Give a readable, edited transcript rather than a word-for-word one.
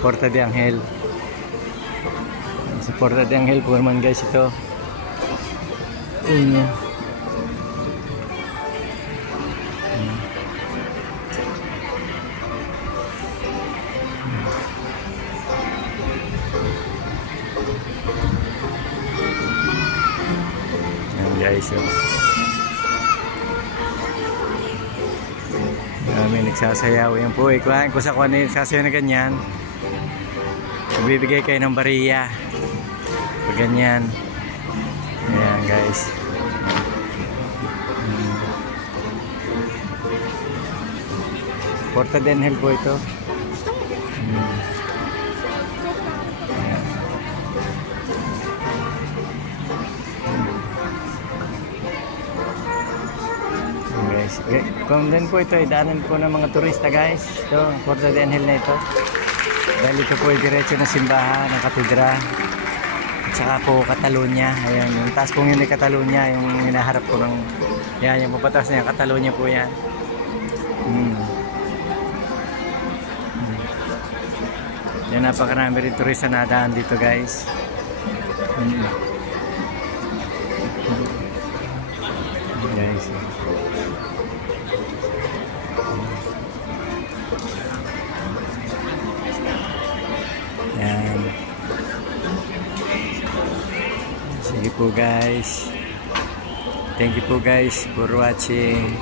Porta de Angel. Sa Porta de Angel po naman guys ito. Ayan. Ayan guys. May nagsasayaw. Yan po. Kung sa kuwan nagsasayaw na ganyan, bibigay kayo ng bariya. Pag ganyan. Ayan guys. Porta de Angel po ito. Ayan. Guys, kung din po ito ay daanan po ng mga turista guys. Ito, Porta de Angel na ito. Dahil ito po ay diretso na simbahan ng katedra. At saka po Catalonia. Ayan, yung taas pong yun ay Catalonia. Yung hinaharap po ng, yan, yung papatas na yung Catalonia po yan. Yan, napakarami rin turista na daan dito guys. Guys. Yan. Sige po guys. Thank you po guys for watching.